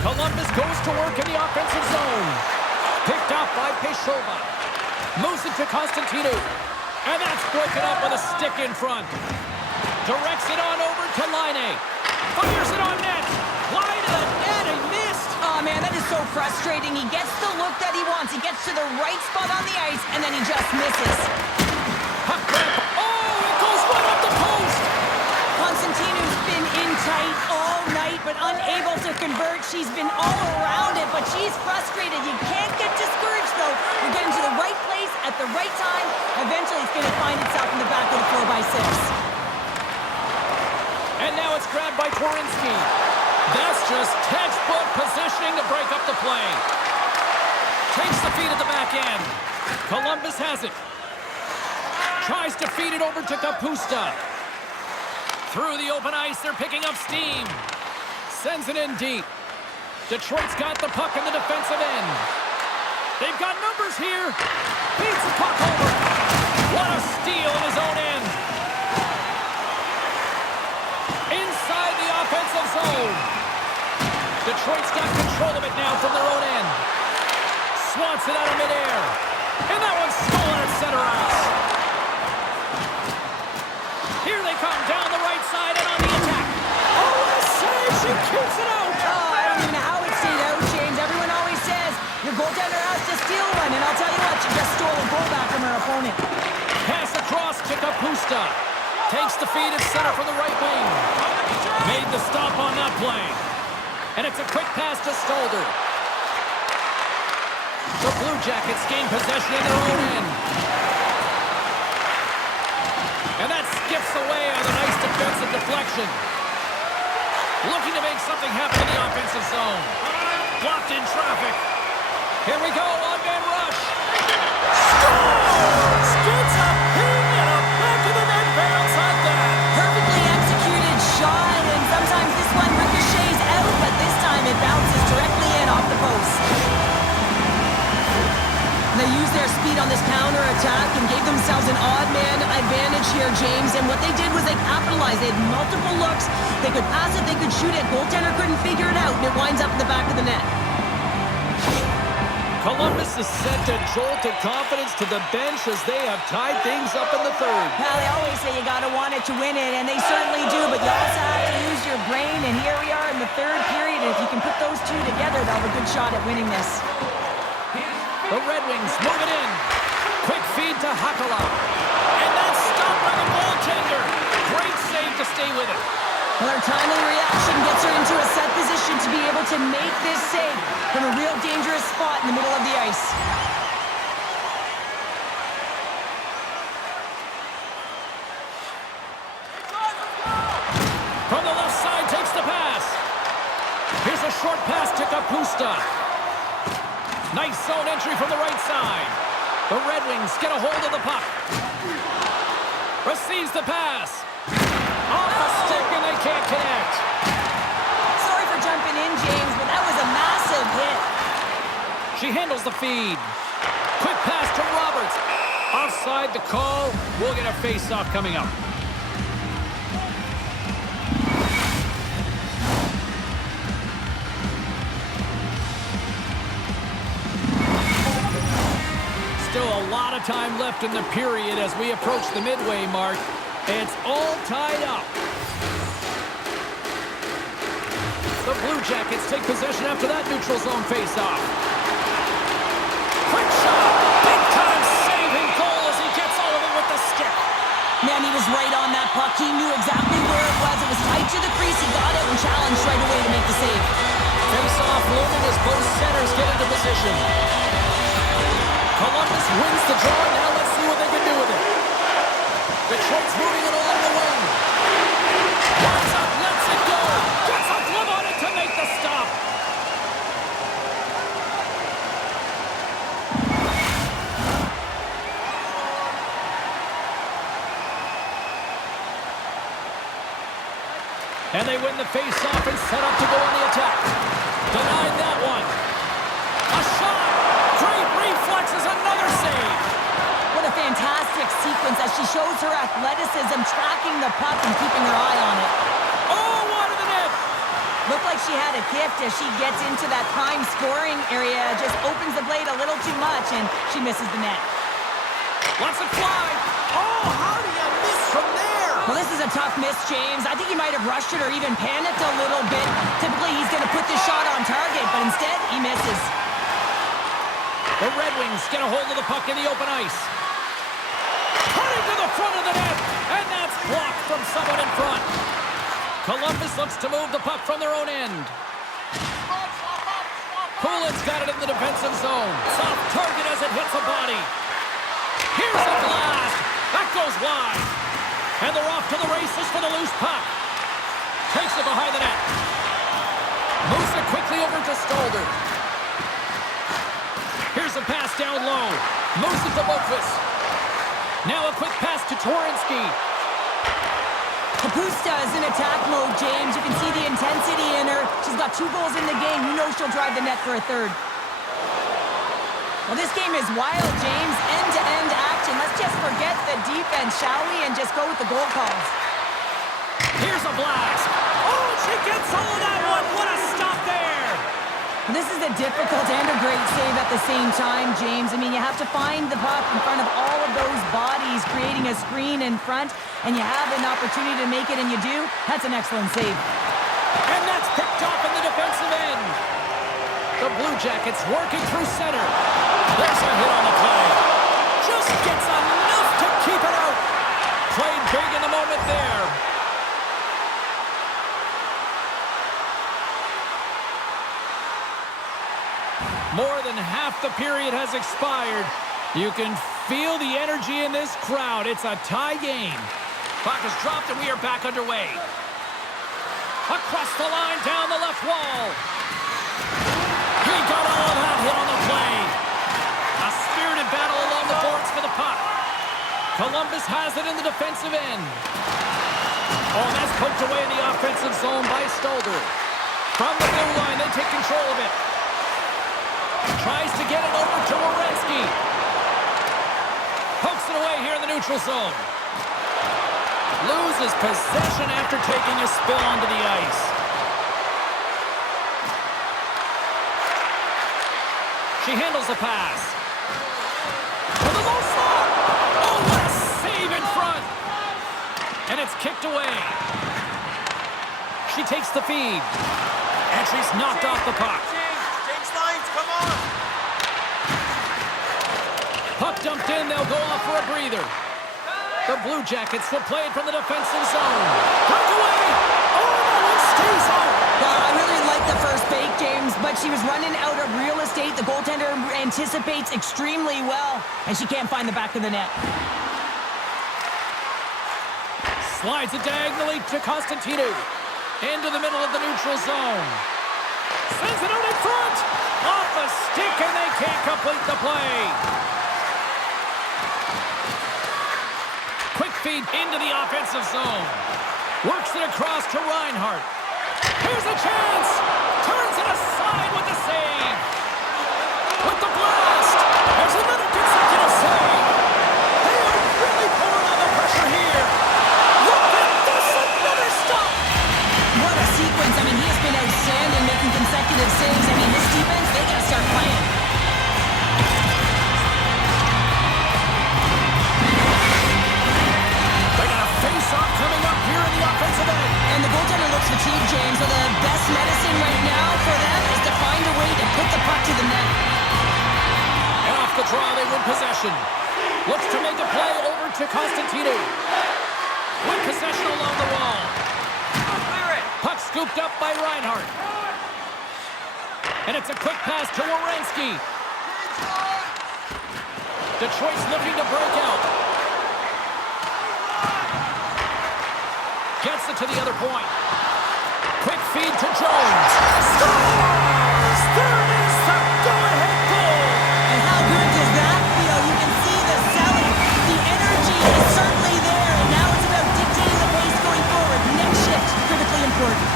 Columbus goes to work in the offensive zone. Picked off by Peshova. Moves it to Constantino. And that's broken up with a stick in front. Directs it on over to Laine. Fires it on net. Wide of the net and missed. Oh, man, that is so frustrating. He gets the look that he wants. He gets to the right spot on the ice, and then he just misses. Puck grab. Oh, it goes right up the post. Constantino's been in tight all night, but unable to convert. She's been all around it, but she's frustrated. You can't get discouraged, though. You're getting to the right place at the right time. Eventually, it's going to find itself in the back of the 4x6. And now it's grabbed by Twarynski. That's just textbook positioning to break up the play. Takes the feed at the back end. Columbus has it. Tries to feed it over to Kapusta. Through the open ice, they're picking up steam. Sends it in deep. Detroit's got the puck in the defensive end. They've got numbers here. Beats the puck over. What a steal in his own end. Inside the offensive zone. Detroit's got control of it now from their own end. Swats it out of midair. And that one's stolen at center ice. Here they come down the right side and on the attack. Oh, what a save! She keeps it out! Oh, I don't even know how it stayed out, James. Everyone always says your goaltender has to steal one, and I'll tell you what, she just stole a goal back from her opponent. Pass across to Kapusta. Takes the feed at center from the right wing. Made the stop on that play. And it's a quick pass to Stalder. The Blue Jackets gain possession in their own end. And that skips away on a nice defensive deflection. Looking to make something happen in the offensive zone. Blocked in traffic. Here we go, one-man rush. Scores! Gets a ping and a back of the net bounce on that. Perfectly executed shot, and sometimes this one ricochets out, but this time it bounces directly in off the post. They used their speed on this counter-attack and gave themselves an odd-man advantage here, James. And what they did was they capitalized. They had multiple looks. They could pass it, they could shoot it. Goaltender couldn't figure it out, and it winds up in the back of the net. Columbus is sent a jolt of confidence to the bench as they have tied things up in the third. Well, they always say you got to want it to win it, and they certainly do, but you also have to use your brain, and here we are in the third period, and if you can put those two together, they'll have a good shot at winning this. The Red Wings move it in. Quick feed to Hakala. And that's stopped by the goaltender. Great save to stay with it. Well, her timely reaction gets her into a set position to be able to make this save from a real dangerous spot in the middle of the ice. From the left side, takes the pass. Here's a short pass to Kapusta. Nice zone entry from the right side. The Red Wings get a hold of the puck. Receives the pass. Off the stick and they can't connect. Sorry for jumping in, James, but that was a massive hit. She handles the feed. Quick pass to Roberts. Offside the call. We'll get a face-off coming up. Still a lot of time left in the period as we approach the midway mark. It's all tied up. The Blue Jackets take possession after that neutral zone face-off. Quick shot! Big-time saving goal as he gets all of it with the stick. Man, he was right on that puck. He knew exactly where it was. It was tight to the crease. He got it and challenged right away to make the save. Face-off looming as both centers get into position. Columbus wins the draw. Now let's see what they can do with it. Detroit's moving it along the wing. Wants up, lets it go. Gets a glove on it to make the stop. And they win the face-off and set up to go on the attack. Denied that one. A shot. Great reflexes, another save. What a fantastic sequence as she shows her athleticism, tracking the puck and keeping her eye on it. Oh, wide of the net. Looked like she had a gift as she gets into that prime scoring area, just opens the blade a little too much, and she misses the net. Wants it fly. Oh, how do you miss from there? Well, this is a tough miss, James. I think he might have rushed it or even panicked a little bit. Typically, he's going to put this shot on target, but instead, he misses. The Red Wings get a hold of the puck in the open ice. Cutting to the front of the net, and that's blocked from someone in front. Columbus looks to move the puck from their own end. Poulin's got it in the defensive zone. Soft target as it hits a body. Here's a blast. That goes wide. And they're off to the races for the loose puck. Takes it behind the net. Moves it quickly over to Stalder. Here's a pass down low. Moves it to Boqvist. Now a quick pass to Twarynski. Kapusta is in attack mode, James. You can see the intensity in her. She's got 2 goals in the game. You know she'll drive the net for a third. Well, this game is wild, James. End-to-end action. Let's just forget the defense, shall we, and just go with the goal calls. Here's a blast. Oh, she gets all of that one. What a stop there. This is a difficult and a great save at the same time, James. I mean, you have to find the puck in front of all of those bodies, creating a screen in front, and you have an opportunity to make it, and you do. That's an excellent save. And that's picked off in the defensive end. The Blue Jackets working through center. There's a hit on the play. Just gets enough to keep it out. Played big in the moment there. More than half the period has expired. You can feel the energy in this crowd. It's a tie game. Puck is dropped and we are back underway. Across the line, down the left wall. He got all of that hit on the play. A spirited battle along the boards for the puck. Columbus has it in the defensive end. Oh, that's poked away in the offensive zone by Stalder. From the blue line, they take control of it. Tries to get it over to Werenski. Pokes it away here in the neutral zone. Loses possession after taking a spill onto the ice. She handles the pass. To the low slot. Oh, what a save in front. And it's kicked away. She takes the feed. And she's knocked off the puck. Puck dumped in, they'll go off for a breather. The Blue Jackets will play it from the defensive zone. Breakaway! Oh, no, it stays out! Well, I really like the first bait, James, but she was running out of real estate. The goaltender anticipates extremely well, and she can't find the back of the net. Slides it diagonally to Constantino. Into the middle of the neutral zone. Sends it out in front! Off the stick, and they can't complete the play. Quick feed into the offensive zone. Works it across to Reinhart. Here's a chance. Turns it aside with the save. With the blast. There's another consecutive save. They are really pulling on the pressure here. Look at this. Another stop. What a sequence. I mean, he has been outstanding making consecutive saves. I mean, this defense, they got to start playing. Face-off coming up here in the offensive end. And the goaltender looks fatigued, James. So the best medicine right now for them is to find a way to put the puck to the net. And off the draw, they win possession. Looks to make a play over to Constantino. With possession along the wall. Puck scooped up by Reinhart. And it's a quick pass to Werenski. Detroit's looking to break out. Gets it to the other point. Quick feed to Jones. Scores! There it is, the go-ahead goal! And how good does that feel? You can see the selling. The energy is certainly there, and now it's about dictating the pace going forward. Next shift, critically important.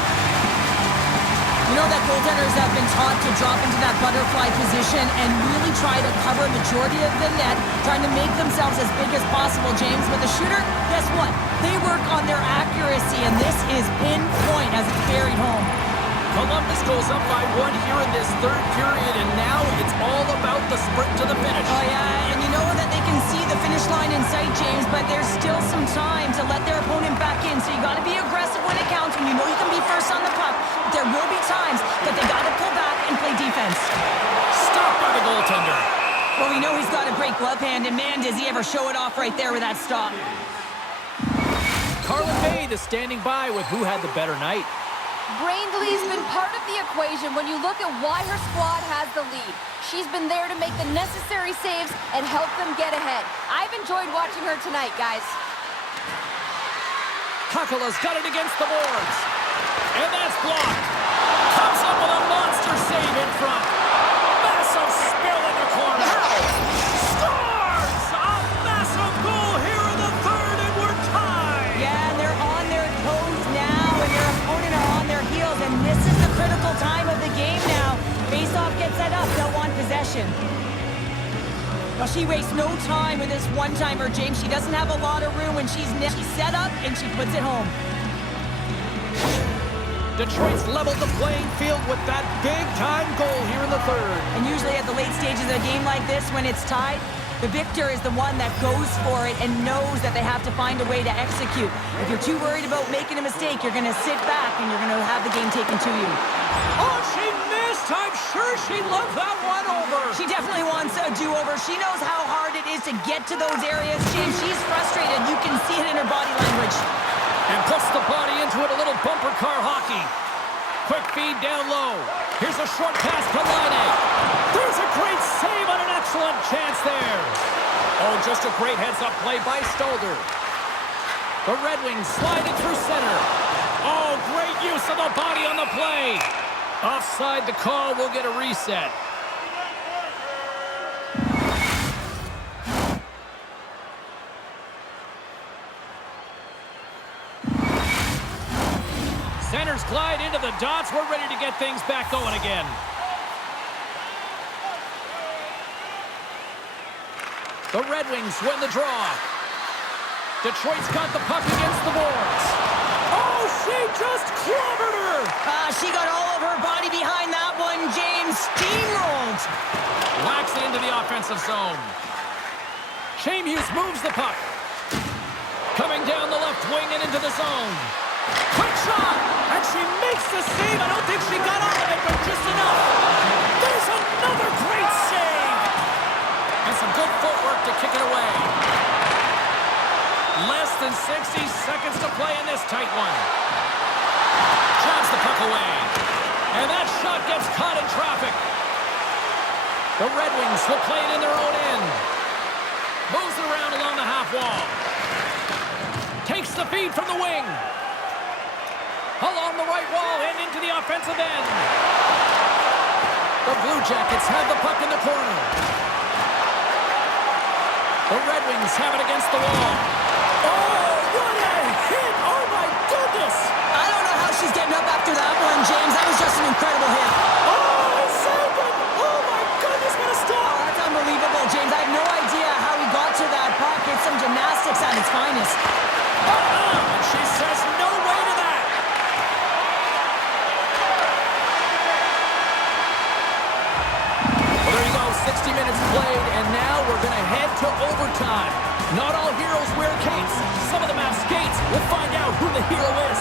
You know that goaltenders have been taught to drop into that butterfly position and really try to cover a majority of the net, trying to make themselves as big as possible, James. But the shooter, guess what? They work on their accuracy, and this is pinpoint as it's buried home. Columbus goes up by 1 here in this third period, and now it's all about the sprint to the finish. Oh, yeah, and you know that they can see the finish line in sight, James, but there's still some time to let their opponent back in, so you got to be aggressive when it counts, when you know you can be first on the puck. There will be times that they got to pull back and play defense. Stopped by the goaltender. Well, we know he's got a great glove hand, and man, does he ever show it off right there with that stop. Carlin Maid is standing by with who had the better night. Brainley's been part of the equation when you look at why her squad has the lead. She's been there to make the necessary saves and help them get ahead. I've enjoyed watching her tonight, guys. Hakala's got it against the boards. And that's blocked. Comes up with a monster save in front. Massive spill in the corner. Scores! A massive goal here in the third, and we're tied. Yeah, they're on their toes now, and their opponent are on their heels, and this is the critical time of the game now. Face-off gets set up, they'll want possession. Well, she wastes no time with this one-timer, James. She doesn't have a lot of room when she's set up, and she puts it home. Detroit's leveled the playing field with that big-time goal here in the third. And usually at the late stages of a game like this, when it's tied, the victor is the one that goes for it and knows that they have to find a way to execute. If you're too worried about making a mistake, you're going to sit back and you're going to have the game taken to you. Oh, she missed! I'm sure she loved that one over. She definitely wants a do-over. She knows how hard it is to get to those areas. James, she's frustrated. You can see it in her body language. And puts the body into it, a little bumper car hockey. Quick feed down low. Here's a short pass to Laine. There's a great save on an excellent chance there. Oh, just a great heads-up play by Stolder. The Red Wings slide it through center. Oh, great use of the body on the play. Offside the call, will get a reset. Centers glide into the dots. We're ready to get things back going again. The Red Wings win the draw. Detroit's got the puck against the boards. Oh, she just clobbered her! She got all of her body behind that one, James. Steamrolled. Whacks it into the offensive zone. Shane Hughes moves the puck. Coming down the left wing and into the zone. Quick shot! And she makes the save. I don't think she got all of it, but just enough. There's another great save! And some good footwork to kick it away. Less than 60 seconds to play in this tight one. Jabs the puck away. And that shot gets caught in traffic. The Red Wings will play it in their own end. Moves it around along the half wall. Takes the feed from the wing. Along the right wall and into the offensive end. The Blue Jackets have the puck in the corner. The Red Wings have it against the wall. Oh, what a hit! Oh, my goodness! I don't know how she's getting up after that one, James. That was just an incredible hit. Oh, he saved it! Oh, my goodness, what a stop! Oh, that's unbelievable, James. I have no idea how he got to that puck. It's some gymnastics at its finest. And she says no way to that. Well, there you go, 60 minutes played, and now we're going to head to overtime. Not all heroes wear capes. Some of them have skates. We'll find out who the hero is.